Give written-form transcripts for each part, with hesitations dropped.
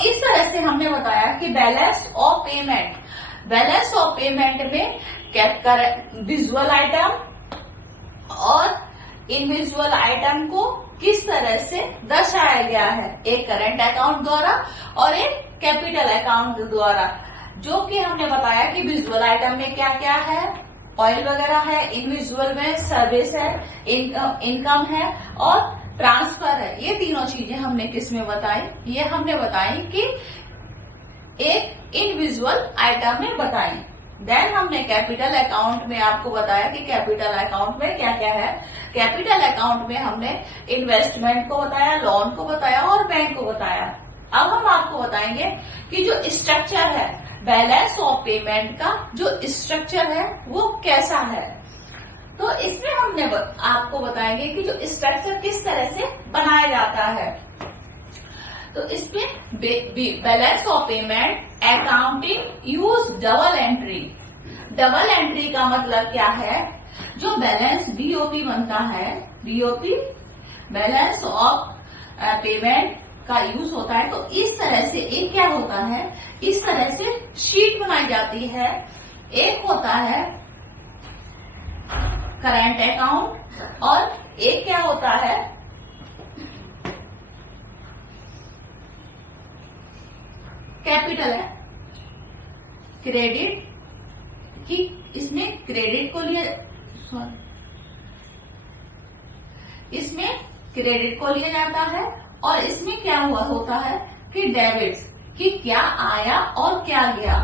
इस तरह से हमने बताया कि बैलेंस ऑफ पेमेंट में विजुअल आइटम और इनविजुअल आइटम को किस तरह से दर्शाया गया है, एक करंट अकाउंट द्वारा और एक कैपिटल अकाउंट द्वारा। जो कि हमने बताया कि विजुअल आइटम में क्या क्या है, ऑयल वगैरह है, इनविजुअल में सर्विस है, इनकम है और ट्रांसफर है। ये तीनों चीजें हमने किस में बताई, ये हमने बताई कि एक इनविजुअल आइटम में बताई। देन हमने कैपिटल अकाउंट में आपको बताया कि कैपिटल अकाउंट में क्या क्या है। कैपिटल अकाउंट में हमने इन्वेस्टमेंट को बताया, लोन को बताया और बैंक को बताया। अब हम आपको बताएंगे कि जो स्ट्रक्चर है बैलेंस ऑफ पेमेंट का, जो स्ट्रक्चर है वो कैसा है। तो इसमें हमने आपको बताएंगे कि जो स्ट्रक्चर किस तरह से बनाया जाता है। तो इसमें balance of payment accounting use double entry. Double entry का मतलब क्या है, जो बैलेंस बीओपी बनता है, बीओपी बैलेंस ऑफ पेमेंट का यूज होता है। तो इस तरह से एक क्या होता है, इस तरह से शीट बनाई जाती है। एक होता है करंट अकाउंट और एक क्या होता है कैपिटल है क्रेडिट की। इसमें क्रेडिट को लिया, इसमें क्रेडिट को लिया जाता है और इसमें क्या हुआ होता है कि डेबिट, कि क्या आया और क्या गया,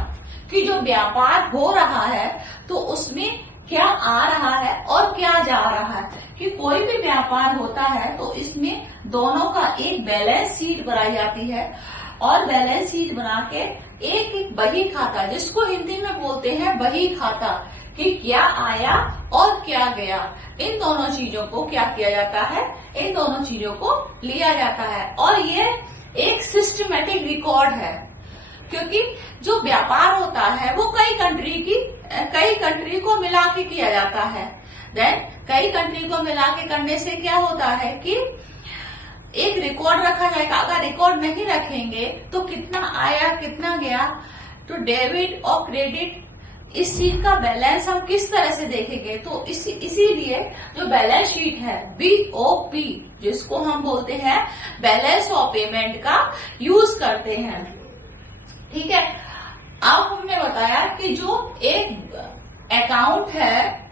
कि जो व्यापार हो रहा है तो उसमें क्या आ रहा है और क्या जा रहा है। कि कोई भी व्यापार होता है तो इसमें दोनों का एक बैलेंस शीट बनाई जाती है और बैलेंस शीट बना के एक एक बही खाता, जिसको हिंदी में बोलते हैं बही खाता, कि क्या आया और क्या गया। इन दोनों चीजों को क्या किया जाता है, इन दोनों चीजों को लिया जाता है और ये एक सिस्टमेटिक रिकॉर्ड है। क्योंकि जो व्यापार होता है वो कई कंट्री को मिला के किया जाता है। देन कई कंट्री को मिला के करने से क्या होता है कि एक रिकॉर्ड रखा जाएगा। अगर रिकॉर्ड नहीं रखेंगे तो कितना आया कितना गया, तो डेबिट और क्रेडिट इस चीज का बैलेंस हम किस तरह से देखेंगे। तो इसीलिए जो बैलेंस शीट है बीओपी, जिसको हम बोलते हैं बैलेंस ऑफ पेमेंट का यूज करते हैं। ठीक है, अब हमने बताया कि जो एक अकाउंट है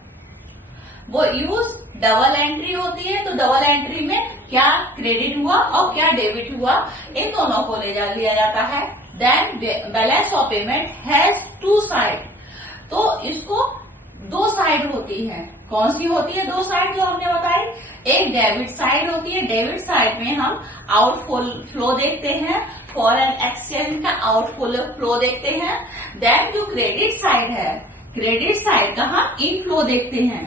वो यूज डबल एंट्री होती है। तो डबल एंट्री में क्या क्रेडिट हुआ और क्या डेबिट हुआ, इन दोनों को लिया जाता है। Then balance of payment has two side. तो इसको दो साइड होती है। कौन सी होती है दो साइड जो हमने बताई, एक डेबिट साइड होती है। डेबिट साइड में हम आउटफ्लो देखते हैं, फॉरेन एक्सचेंज का आउटफ्लो देखते हैं। देन जो क्रेडिट साइड है, क्रेडिट साइड का हम इनफ्लो देखते हैं।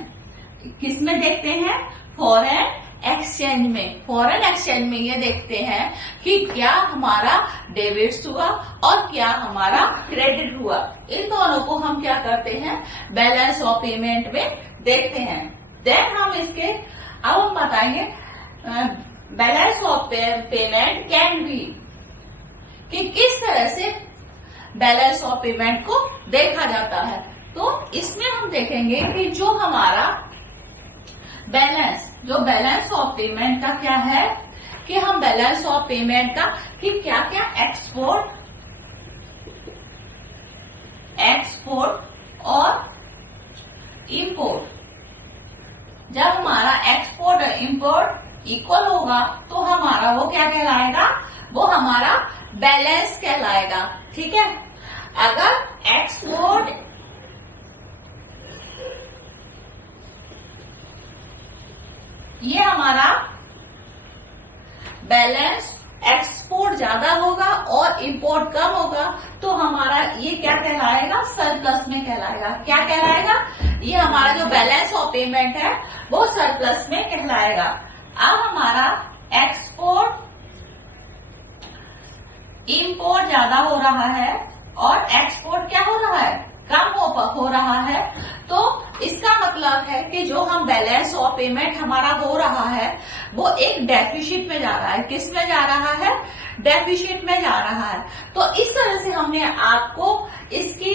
किसमें देखते हैं, फॉरेन एक्सचेंज में। फॉरेन एक्सचेंज में ये देखते हैं कि क्या हमारा डेबिट हुआ और क्या हमारा क्रेडिट हुआ। इन दोनों को हम क्या करते हैं, बैलेंस ऑफ पेमेंट में देखते हैं। देन हम इसके अब हम बताएंगे balance of payment can be, कि किस तरह से बैलेंस ऑफ पेमेंट को देखा जाता है। तो इसमें हम देखेंगे कि जो हमारा जो बैलेंस ऑफ पेमेंट का क्या है, कि हम बैलेंस ऑफ पेमेंट का कि क्या क्या एक्सपोर्ट और इंपोर्ट, जब हमारा एक्सपोर्ट और इंपोर्ट इक्वल होगा तो हमारा वो क्या कहलाएगा, वो हमारा बैलेंस कहलाएगा। ठीक है, अगर एक्सपोर्ट ये हमारा बैलेंस एक्सपोर्ट ज्यादा होगा और इंपोर्ट कम होगा तो हमारा ये क्या कहलाएगा, सरप्लस में कहलाएगा। क्या कहलाएगा, ये हमारा जो बैलेंस ऑफ पेमेंट है वो सरप्लस में कहलाएगा। अब हमारा एक्सपोर्ट इंपोर्ट ज्यादा हो रहा है और एक्सपोर्ट क्या हो रहा है, कम हो रहा है, तो इसका मतलब है कि जो हम बैलेंस ऑफ पेमेंट हमारा हो रहा है वो एक डेफिसिट में जा रहा है। किस में जा रहा है? डेफिसिट में जा रहा है। तो इस तरह से हमने आपको इसकी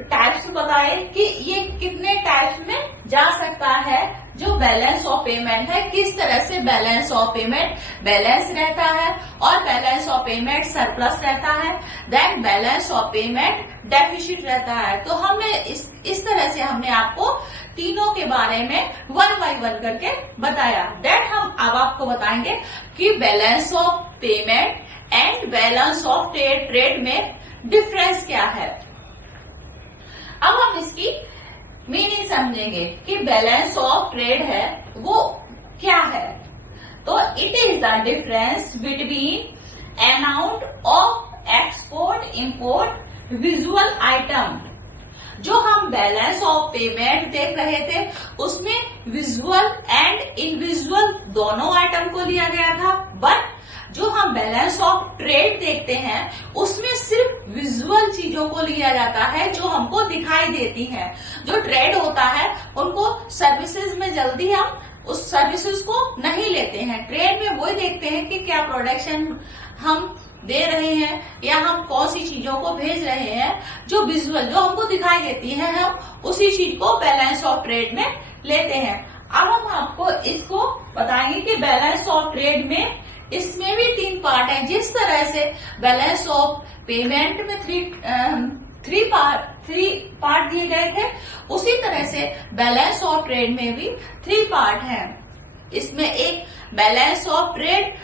टाइप्स बताए कि ये कितने टाइप्स में जा सकता है। जो बैलेंस ऑफ पेमेंट है, किस तरह से बैलेंस ऑफ पेमेंट बैलेंस रहता है और बैलेंस ऑफ पेमेंट सरप्लस रहता है, then balance of payment deficit रहता है। तो हमने इस तरह से हमने आपको तीनों के बारे में 1 बाय 1 करके बताया। दैट हम अब आपको बताएंगे कि balance of payment and balance of trade में डिफरेंस क्या है। अब हम इसकी मीनिंग समझेंगे कि बैलेंस ऑफ ट्रेड है वो क्या है। तो it is the difference between amount of export import visual item. जो हम बैलेंस ऑफ पेमेंट देख रहे थे उसमें विजुअल एंड इनविजुअल दोनों आइटम को लिया गया था, बट जो हम बैलेंस ऑफ ट्रेड देखते हैं उसमें सिर्फ विजुअल चीजों को लिया जाता है जो हमको दिखाई देती हैं। जो ट्रेड होता है उनको सर्विसेज में जल्दी हम उस सर्विसेज को नहीं लेते हैं। ट्रेड में वही देखते हैं कि क्या प्रोडक्शन हम दे रहे हैं या हम कौन सी चीजों को भेज रहे हैं। जो विजुअल जो हमको दिखाई देती है हम उसी चीज को बैलेंस ऑफ ट्रेड में लेते हैं। अब हम आपको इसको बताएंगे कि बैलेंस ऑफ ट्रेड में इसमें भी 3 पार्ट हैं। जिस तरह से बैलेंस ऑफ पेमेंट में 3 पार्ट दिए गए थे उसी तरह से बैलेंस ऑफ ट्रेड में भी 3 पार्ट हैं। इसमें एक बैलेंस ऑफ ट्रेड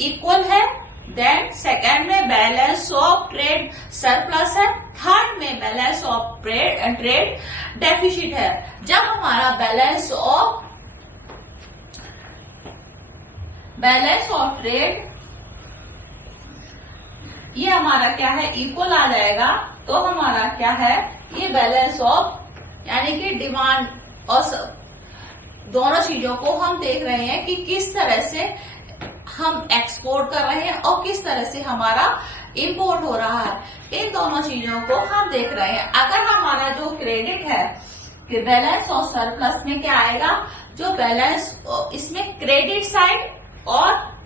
इक्वल है, देन सेकंड में बैलेंस ऑफ ट्रेड सरप्लस है, थर्ड में बैलेंस ऑफ ट्रेड डेफिसिट है। जब हमारा बैलेंस ऑफ ट्रेड ये हमारा क्या है इक्वल आ जाएगा तो हमारा क्या है ये बैलेंस ऑफ यानी कि डिमांड और दोनों चीजों को हम देख रहे हैं कि किस तरह से हम एक्सपोर्ट कर रहे हैं और किस तरह से हमारा इंपोर्ट हो रहा है। इन दोनों चीजों को हम देख रहे हैं। अगर हमारा जो क्रेडिट है कि बैलेंस और सरप्लस में क्या आएगा, जो बैलेंस इसमें क्रेडिट साइड और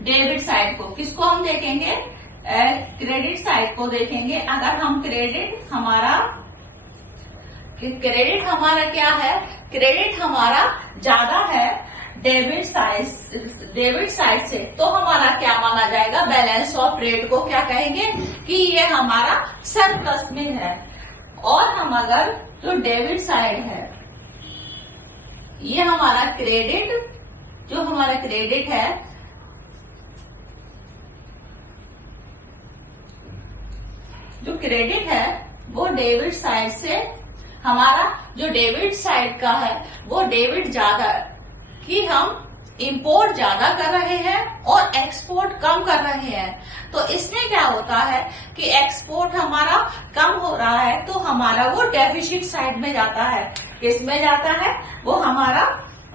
डेबिट साइड को किसको हम देखेंगे, क्रेडिट साइड को देखेंगे। अगर हम क्रेडिट हमारा क्या है, क्रेडिट हमारा ज्यादा है डेबिट साइड से, तो हमारा क्या माना जाएगा, बैलेंस ऑफ ट्रेड को क्या कहेंगे कि ये हमारा सरप्लस में है। और हम अगर जो डेबिट साइड है ये हमारा क्रेडिट, जो हमारा क्रेडिट है जो क्रेडिट है वो डेबिट साइड से, हमारा जो डेबिट साइड का है वो डेबिट ज्यादा कि हम इंपोर्ट ज्यादा कर रहे हैं और एक्सपोर्ट कम कर रहे हैं। तो इसमें क्या होता है कि एक्सपोर्ट हमारा कम हो रहा है तो हमारा वो डेफिसिट साइड में जाता है। किसमें जाता है, वो हमारा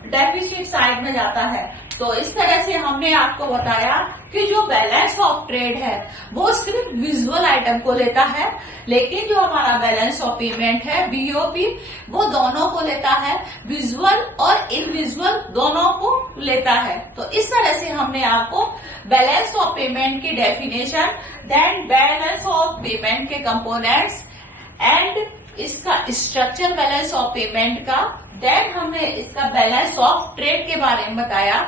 डेफिसिट साइड में जाता है। तो इस तरह से हमने आपको बताया कि जो बैलेंस ऑफ ट्रेड है वो सिर्फ विजुअल आइटम को लेता है, लेकिन जो हमारा बैलेंस ऑफ पेमेंट है बीओपी वो दोनों को लेता है, विजुअल और इनविजुअल दोनों को लेता है। तो इस तरह से हमने आपको बैलेंस ऑफ पेमेंट की definition, then balance of payment के कंपोनेंट्स एंड इसका स्ट्रक्चर बैलेंस ऑफ पेमेंट का, देन हमने इसका बैलेंस ऑफ ट्रेड के बारे में बताया।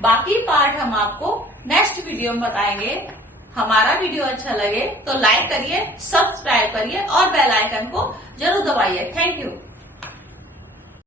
बाकी पार्ट हम आपको नेक्स्ट वीडियो में बताएंगे। हमारा वीडियो अच्छा लगे तो लाइक करिए, सब्सक्राइब करिए और बेल आइकन को जरूर दबाइए। Thank you.